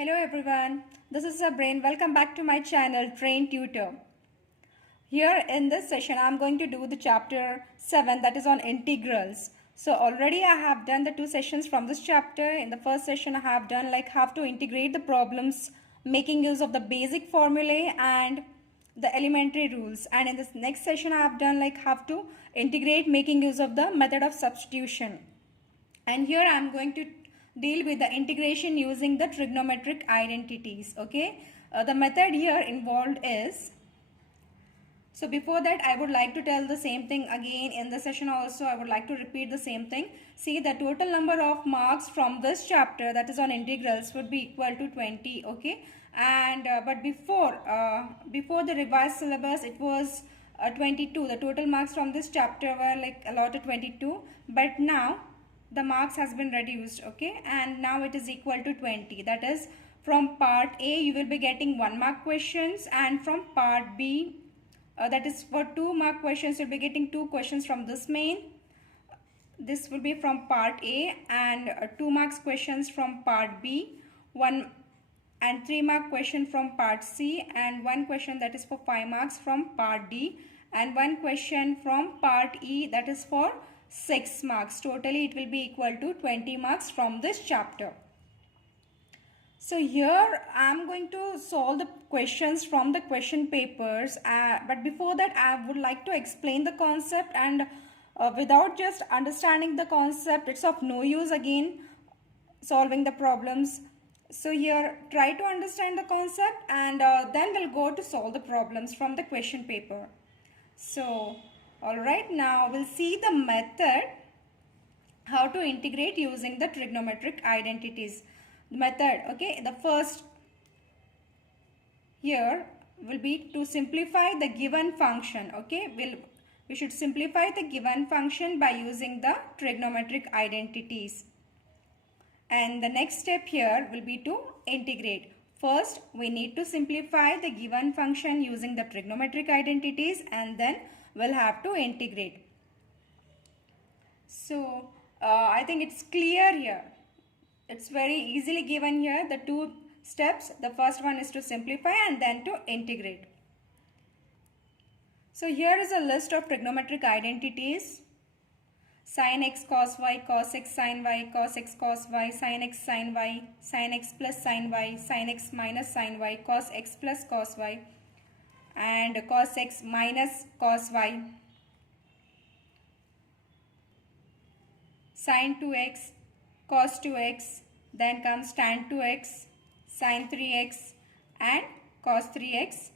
Hello everyone, this is Sabrine. Welcome back to my channel Train Tutor. Here in this session I am going to do the chapter 7, that is on integrals. So already I have done the two sessions from this chapter. In the first session I have done like how to integrate the problems making use of the basic formulae and the elementary rules, and in this next session I have done like how to integrate making use of the method of substitution. And here I am going to deal with the integration using the trigonometric identities. Okay, the method here involved is, so before that I would like to tell the same thing again in the session also. I would like to repeat the same thing. See, the total number of marks from this chapter, that is on integrals, would be equal to 20. Okay, and but before the revised syllabus it was 22. The total marks from this chapter were like allotted 22, but now the marks has been reduced. Okay, and now it is equal to 20. That is, from part A you will be getting 1 mark questions, and from part B, that is for 2 mark questions, you'll be getting 2 questions from this main. This will be from part A, and 2 marks questions from part B, 1 and 3 mark question from part C, and 1 question that is for 5 marks from part D, and 1 question from part E that is for 6 marks. Totally it will be equal to 20 marks from this chapter. So here I am going to solve the questions from the question papers, but before that I would like to explain the concept, and without just understanding the concept it's of no use again solving the problems. So here try to understand the concept, and then we'll go to solve the problems from the question paper. So alright, now we'll see the method how to integrate using the trigonometric identities. The method, okay, the first here will be to simplify the given function. Okay, we should simplify the given function by using the trigonometric identities. And the next step here will be to integrate. First we need to simplify the given function using the trigonometric identities, and then we'll have to integrate. So I think it's clear here. It's very easily given here, the two steps. The first one is to simplify and then to integrate. So here is a list of trigonometric identities: sin x cos y, cos x sin y, cos x cos y, sin x sin y, sin x plus sin y, sin x minus sin y, cos x plus cos y, and cos x minus cos y, sin 2x, cos 2x, then comes tan 2x, sin 3x, and cos 3x.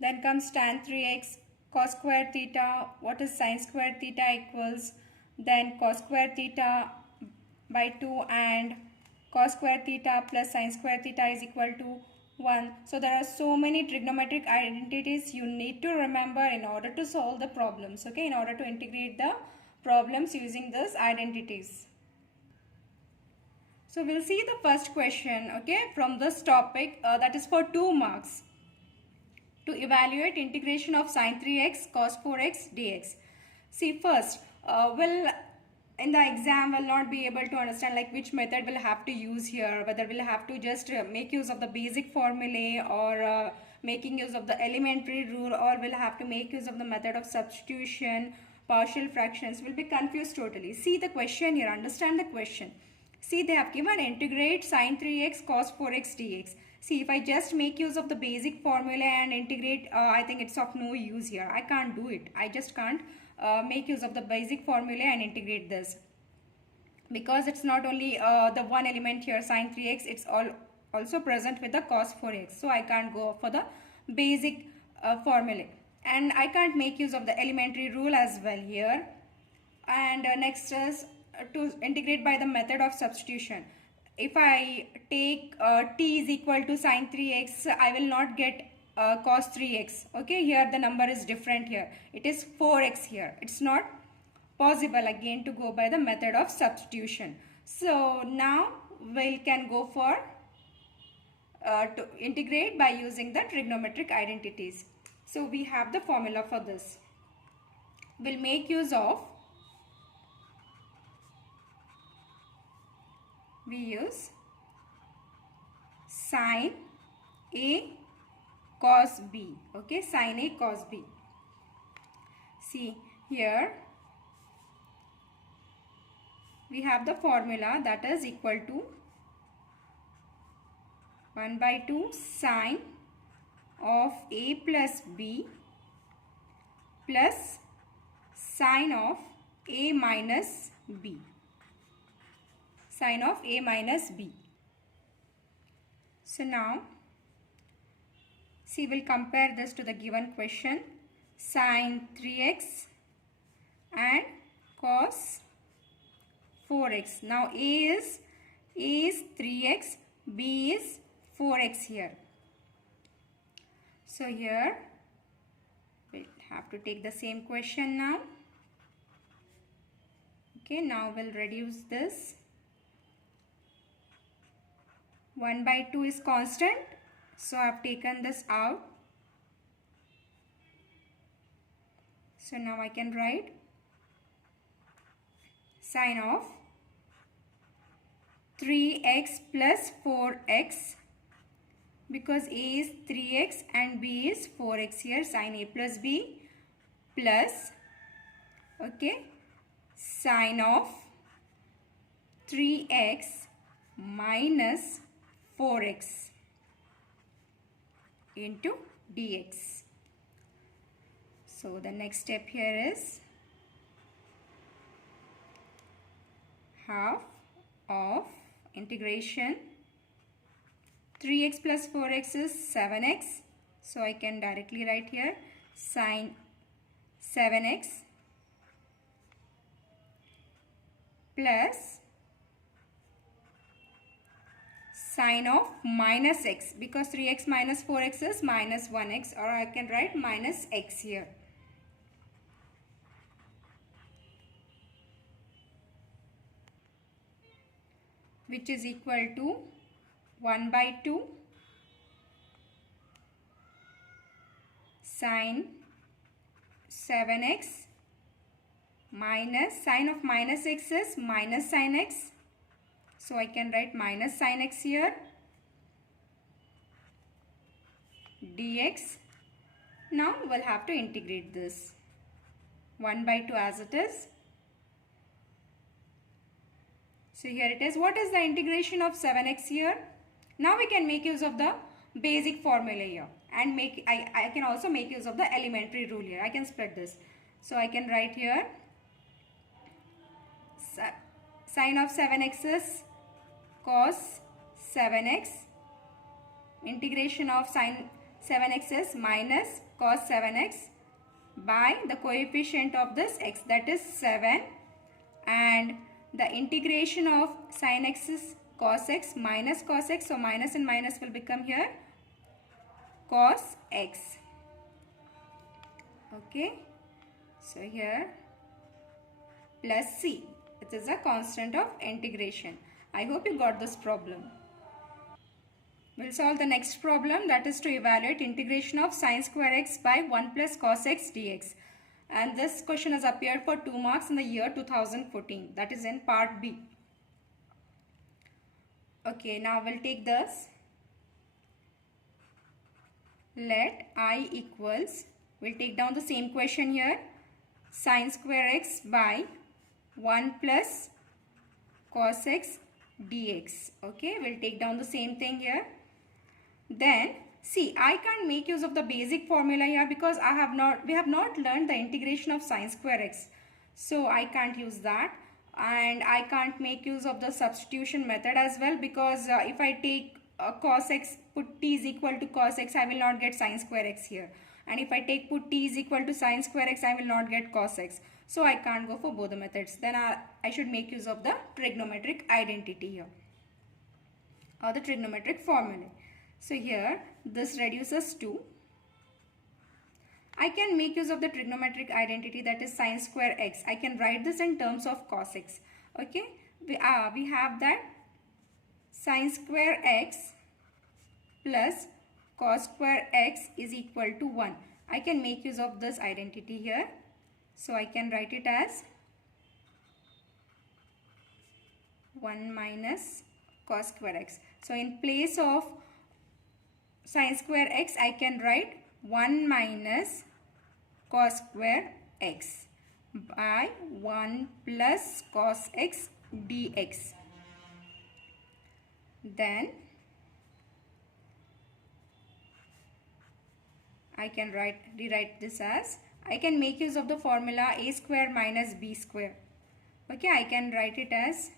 Then comes tan 3x, cos square theta. What is sin square theta equals? Then cos square theta by 2, and cos square theta plus sin square theta is equal to 1. So there are so many trigonometric identities you need to remember in order to solve the problems. Okay, in order to integrate the problems using these identities. So we'll see the first question, okay, from this topic, that is for 2 marks. To evaluate integration of sin 3x cos 4x dx. See, first in the exam will not be able to understand like which method we'll have to use here, whether we'll have to just make use of the basic formulae, or making use of the elementary rule, or we'll have to make use of the method of substitution, partial fractions. Will be confused totally. See the question here, understand the question. See, they have given integrate sin 3x cos 4x dx. See, if I just make use of the basic formula and integrate, I think it's of no use here. I can't do it. I just can't make use of the basic formula and integrate this, because it's not only the one element here sin 3x, it's also present with the cos 4x. So I can't go for the basic formula, and I can't make use of the elementary rule as well here. And next is to integrate by the method of substitution. If I take t is equal to sin 3x, I will not get cos 3x. Okay, here the number is different here. It is 4x here. It's not possible again to go by the method of substitution. So now we can go for to integrate by using the trigonometric identities. So we have the formula for this. We'll make use of, we use sine A cos B. Okay, sine A cos B. See here we have the formula that is equal to 1 by 2 sine of A plus B plus sine of A minus B. Sine of A minus B. So now, see, we'll compare this to the given question. Sine 3x and cos 4x. Now A is 3x, B is 4x here. So here we'll have to take the same question now. Okay, now we'll reduce this. 1 by 2 is constant, so I have taken this out. So now I can write sine of 3x plus 4x, because A is 3x and B is 4x here, sine A plus B, plus, okay, sine of 3x minus 4x into dx. So the next step here is half of integration 3x plus 4x is 7x. So I can directly write here sine 7x plus sine of minus x, because 3x minus 4x is minus 1x, or I can write minus x here. Which is equal to 1 by 2 sine 7x minus sine of minus x is minus sine x. So I can write minus sine x here, dx. Now we'll have to integrate this. 1 by 2 as it is. So here it is. What is the integration of 7x here? Now we can make use of the basic formula here, and I can also make use of the elementary rule here. I can split this. So I can write here sine of 7x is cos 7x. Integration of sine 7x is minus cos 7x by the coefficient of this x, that is 7, and the integration of sin x is cos x minus cos x. So minus and minus will become here cos x. Okay. So here plus c. It is a constant of integration. I hope you got this problem. We'll solve the next problem, that is to evaluate integration of sin square x by 1 plus cos x dx. And this question has appeared for 2 marks in the year 2014. That is in part B. Okay, now we'll take this. Let I equals, we'll take down the same question here. Sin square x by 1 plus cos x dx. Okay, we'll take down the same thing here. Then see, I can't make use of the basic formula here because we have not learned the integration of sin square x. So I can't use that, and I can't make use of the substitution method as well, because if I take cos x, put t is equal to cos x, I will not get sin square x here. And if I take put t is equal to sin square x, I will not get cos x. So I can't go for both the methods. Then I should make use of the trigonometric identity here, or the trigonometric formula. So here this reduces to, I can make use of the trigonometric identity, that is sin square x. I can write this in terms of cos x. Okay, we have that sin square x plus cos square x is equal to 1. I can make use of this identity here. So I can write it as 1 minus cos square x. So in place of sin square x, I can write 1 minus cos square x by 1 plus cos x dx. Then I can rewrite this as, I can make use of the formula a square minus b square. Okay, I can write it as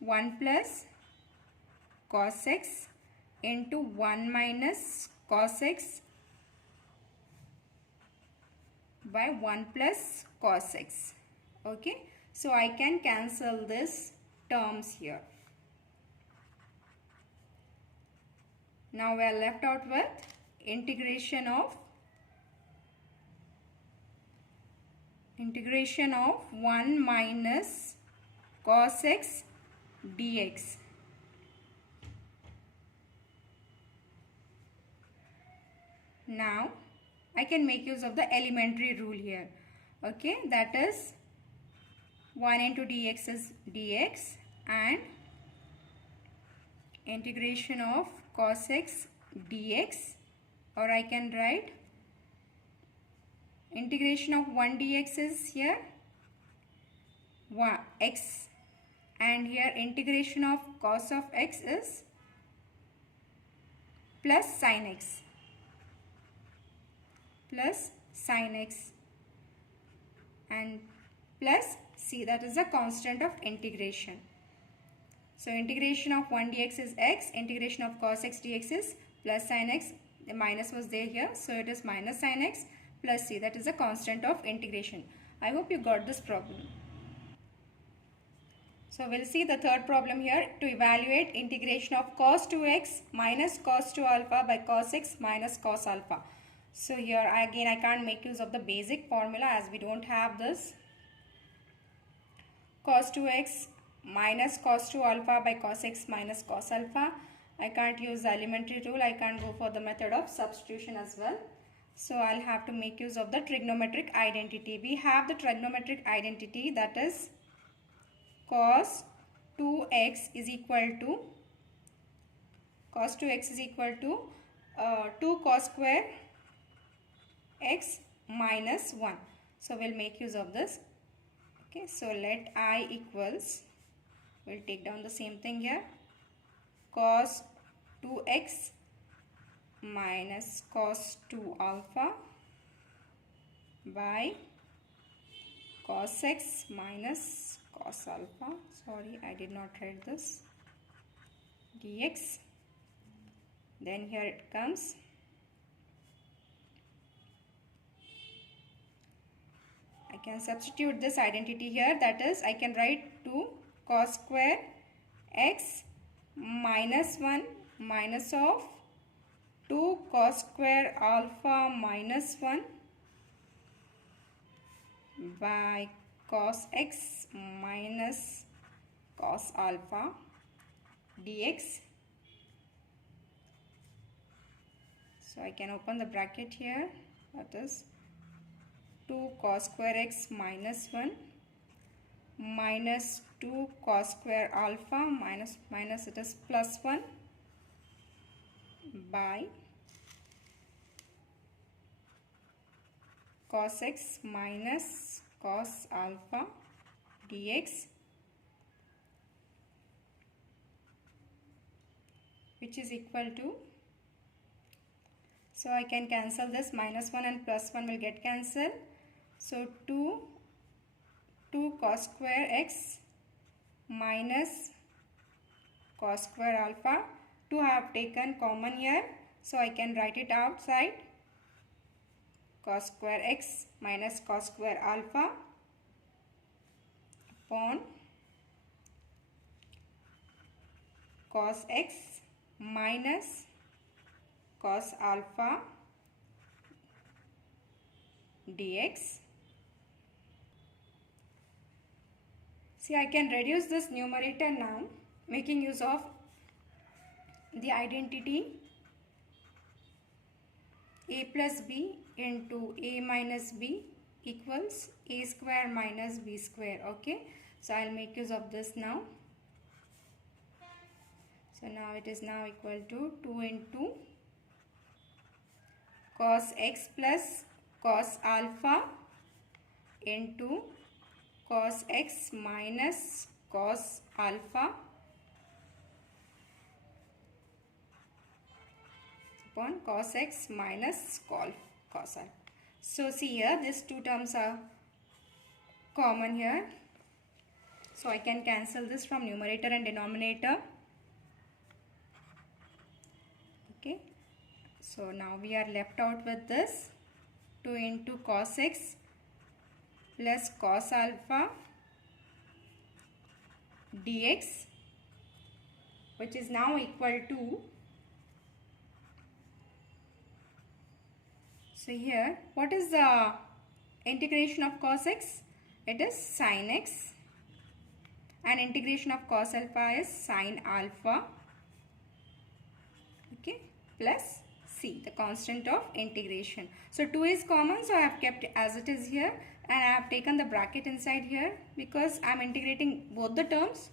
1 plus cos x into 1 minus cos x by 1 plus cos x. Okay, so I can cancel this terms here. Now we are left out with integration of 1 minus cos x dx. Now I can make use of the elementary rule here. Okay, that is 1 into dx is dx and integration of cos x dx, or I can write integration of 1 dx is here 1 x, and here integration of cos of x is plus sin x, and plus c, that is the constant of integration. So integration of 1 dx is x, integration of cos x dx is plus sin x, the minus was there here, so it is minus sin x plus c, that is the constant of integration. I hope you got this problem. So we'll see the third problem here. To evaluate integration of cos 2x minus cos 2 alpha by cos x minus cos alpha. So here again I can't make use of the basic formula as we don't have this. Cos 2x minus cos 2 alpha by cos x minus cos alpha. I can't use the elementary rule. I can't go for the method of substitution as well. So I'll have to make use of the trigonometric identity. We have the trigonometric identity, that is cos 2x is equal to 2 cos square x minus 1. So we'll make use of this. Okay, so let I equals, we'll take down the same thing here, cos 2x minus cos 2 alpha by cos x minus cos alpha, sorry I did not write this, dx. Then here it comes, I can substitute this identity here, that is I can write 2 cos square x minus 1 minus of 2 cos square alpha minus 1 by cos x minus cos alpha dx. So I can open the bracket here, that is 2 cos square x minus 1 minus 2 cos square alpha minus it is plus 1 by cos x minus cos alpha dx, which is equal to, so I can cancel this, minus 1 and plus 1 will get cancelled. So 2 cos square x minus cos square alpha, 2 I have taken common here, so I can write it outside, cos square x minus cos square alpha upon cos x minus cos alpha dx. See, I can reduce this numerator now, making use of the identity a plus b into a minus b equals a square minus b square. Okay, so I'll make use of this now. So now it is now equal to 2 into cos x plus cos alpha into cos x minus cos alpha upon cos x minus cos alpha. So see here, these two terms are common here. So I can cancel this from numerator and denominator. Okay. So now we are left out with this 2 into cos x plus cos alpha dx, which is now equal to, so here what is the integration of cos x? It is sin x, and integration of cos alpha is sin alpha, okay, plus c, the constant of integration. So 2 is common, so I have kept as it is here, and I have taken the bracket inside here because I am integrating both the terms.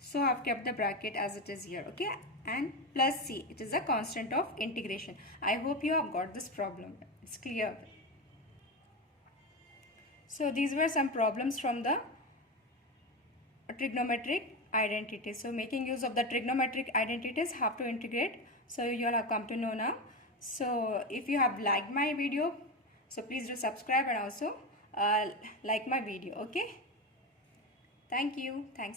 So I have kept the bracket as it is here, okay, and plus c, it is a constant of integration. I hope you have got this problem. It's clear. So these were some problems from the trigonometric identities. So making use of the trigonometric identities, how to integrate. So you all have come to know now. So if you have liked my video, so please do subscribe and also like my video. Okay. Thank you. Thanks.